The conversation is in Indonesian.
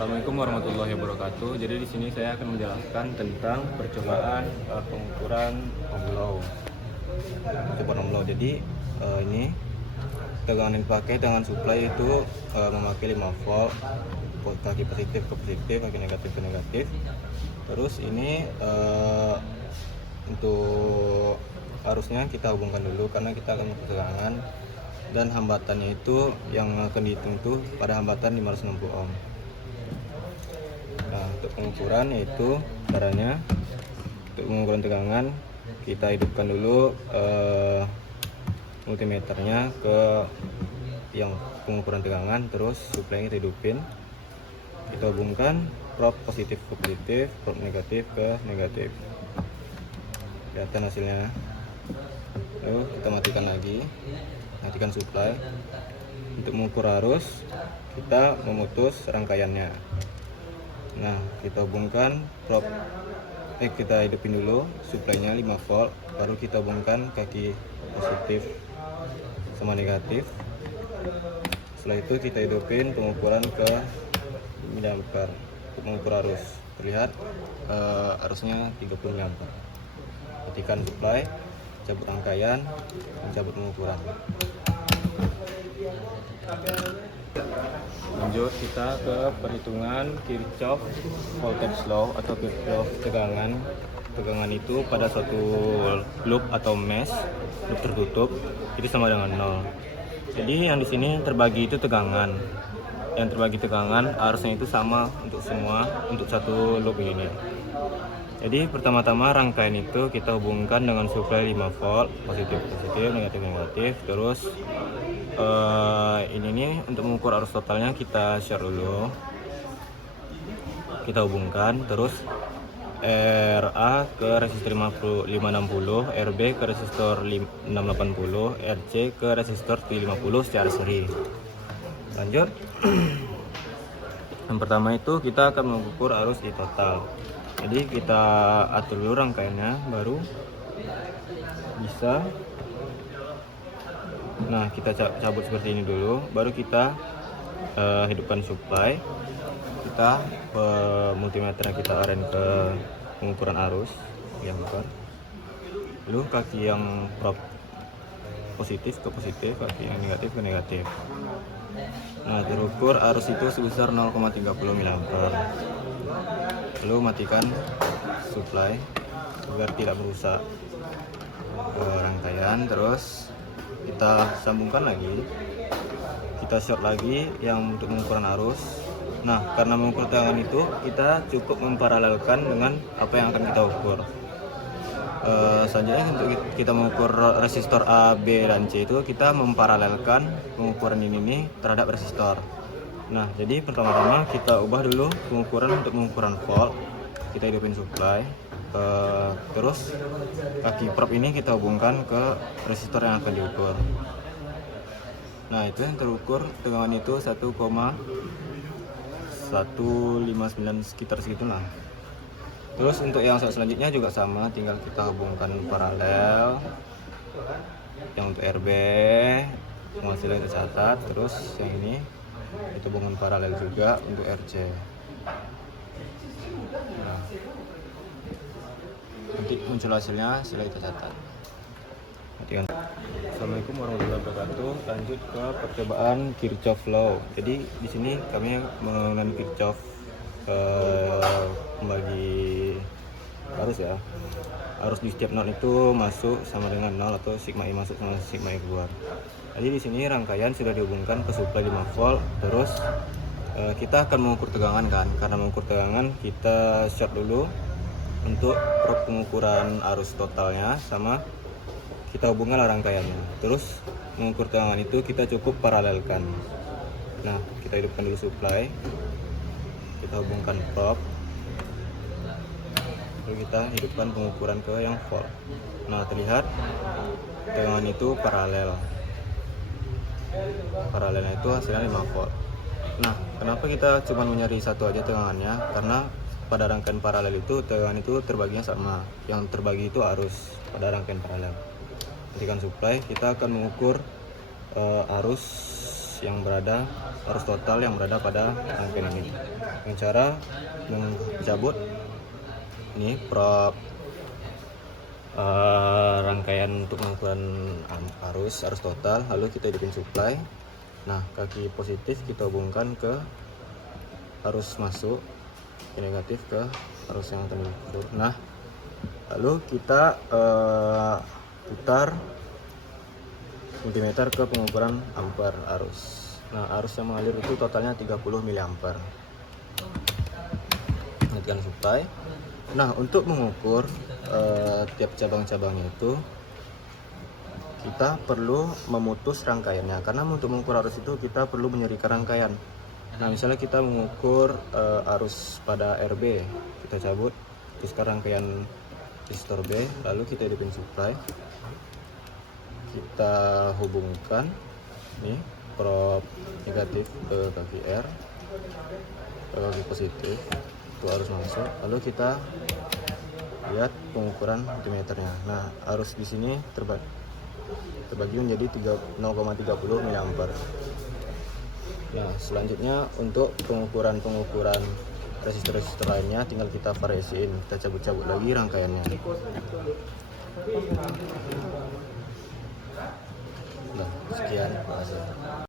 Assalamualaikum warahmatullahi wabarakatuh. Jadi di sini saya akan menjelaskan tentang percobaan pengukuran omlow. Percobaan omlow. Jadi ini tegangan yang dipakai dengan supply itu memakai 5 volt, kaki positif ke positif, kaki negatif ke negatif. Terus ini untuk arusnya kita hubungkan dulu karena kita akan mengukur tegangan, dan hambatannya itu yang akan dihitung itu pada hambatan 560 ohm. Nah, untuk pengukuran yaitu caranya, untuk pengukuran tegangan kita hidupkan dulu multimeternya ke yang pengukuran tegangan, terus supply kita hidupin, kita hubungkan probe positif ke positif, probe negatif ke negatif. Kelihatan hasilnya. Lalu kita matikan lagi, matikan supply. Untuk mengukur arus kita memutus rangkaiannya. Nah, kita hubungkan probe, kita hidupin dulu supply-nya 5 volt, baru kita hubungkan kaki positif sama negatif. Setelah itu kita hidupin pengukuran ke miliampere untuk mengukur arus. Terlihat arusnya 30 miliampere. Matikan supply, cabut rangkaian, mencabut pengukuran. Lanjut kita ke perhitungan Kirchhoff voltage law atau Kirchhoff tegangan. Tegangan itu pada suatu loop atau mesh, loop tertutup, itu sama dengan 0. Jadi yang di sini terbagi itu tegangan. Yang terbagi tegangan arusnya itu sama untuk semua, untuk satu loop ini. Jadi pertama-tama rangkaian itu kita hubungkan dengan supply 5 volt, positif positif, negatif negatif. Terus ini nih untuk mengukur arus totalnya kita share dulu, kita hubungkan. Terus RA ke resistor 560, RB ke resistor 680, RC ke resistor 50 secara seri. Lanjut. Yang pertama itu kita akan mengukur arus di total. Jadi kita atur dulu rangkaiannya, baru bisa. Nah, kita cabut seperti ini dulu, baru kita hidupkan supply. Kita multimeternya kita arrange ke pengukuran arus yang bukan. Lalu kaki yang probe positif ke positif, kaki yang negatif ke negatif. Nah, terukur arus itu sebesar 0,30 miliampere. Lalu matikan supply agar tidak merusak rangkaian. Terus kita sambungkan lagi, kita short lagi yang untuk pengukuran arus. Nah, karena mengukur tegangan itu kita cukup memparalelkan dengan apa yang akan kita ukur. Selanjutnya untuk kita mengukur resistor A, B, dan C itu kita memparalelkan pengukuran ini terhadap resistor. Nah, jadi pertama-tama kita ubah dulu pengukuran untuk pengukuran volt. Kita hidupin supply, terus kaki probe ini kita hubungkan ke resistor yang akan diukur. Nah, itu yang terukur tegangan itu 1,159 sekitar segitulah. Terus untuk yang selanjutnya juga sama, tinggal kita hubungkan paralel. Yang untuk RB hasilnya tercatat, terus yang ini itu hubungan paralel juga untuk RC. Nah, nanti muncul hasilnya setelah kita catat. Assalamualaikum warahmatullahi wabarakatuh. Lanjut ke percobaan Kirchhoff law. Jadi di sini kami menggunakan Kirchhoff membagi arus ya. Arus di setiap nol itu masuk sama dengan 0 atau sigma I masuk sama sigma I keluar. Jadi di sini rangkaian sudah dihubungkan ke supply 5 volt. Terus kita akan mengukur tegangan kan. Karena mengukur tegangan kita short dulu untuk probe pengukuran arus totalnya, sama kita hubungkan rangkaiannya. Terus mengukur tegangan itu kita cukup paralelkan. Nah, kita hidupkan dulu supply, kita hubungkan probe, lalu kita hidupkan pengukuran ke yang volt. Nah, terlihat tegangan itu paralel. Paralelnya itu hasilnya 5 volt. Nah, kenapa kita cuma mencari satu aja tegangannya? Karena pada rangkaian paralel itu tegangan itu terbaginya sama. Yang terbagi itu arus pada rangkaian paralel. Matikan supply, kita akan mengukur arus total yang berada pada rangkaian ini. Dengan cara mencabut ini prop rangkaian untuk pengukuran arus total, lalu kita hidupin supply. Nah, kaki positif kita hubungkan ke arus masuk, negatif ke arus yang tertutup. Nah, lalu kita putar multimeter ke pengukuran ampere arus. Nah, arus yang mengalir itu totalnya 30 mA. Matikan supply. Nah, untuk mengukur tiap cabang-cabangnya itu kita perlu memutus rangkaiannya, karena untuk mengukur arus itu kita perlu menyerikan rangkaian. Nah, misalnya kita mengukur arus pada RB, kita cabut terus ke rangkaian resistor B, lalu kita hidupin supply, kita hubungkan nih prop negatif ke kaki R, ke kaki positif, itu arus masuk, lalu kita lihat pengukuran multimeternya. Nah, arus di sini terbagi menjadi 0,30 mA. Nah, selanjutnya untuk pengukuran resistor lainnya tinggal kita variasiin, kita cabut-cabut lagi rangkaiannya. Nah, sekian, terima kasih.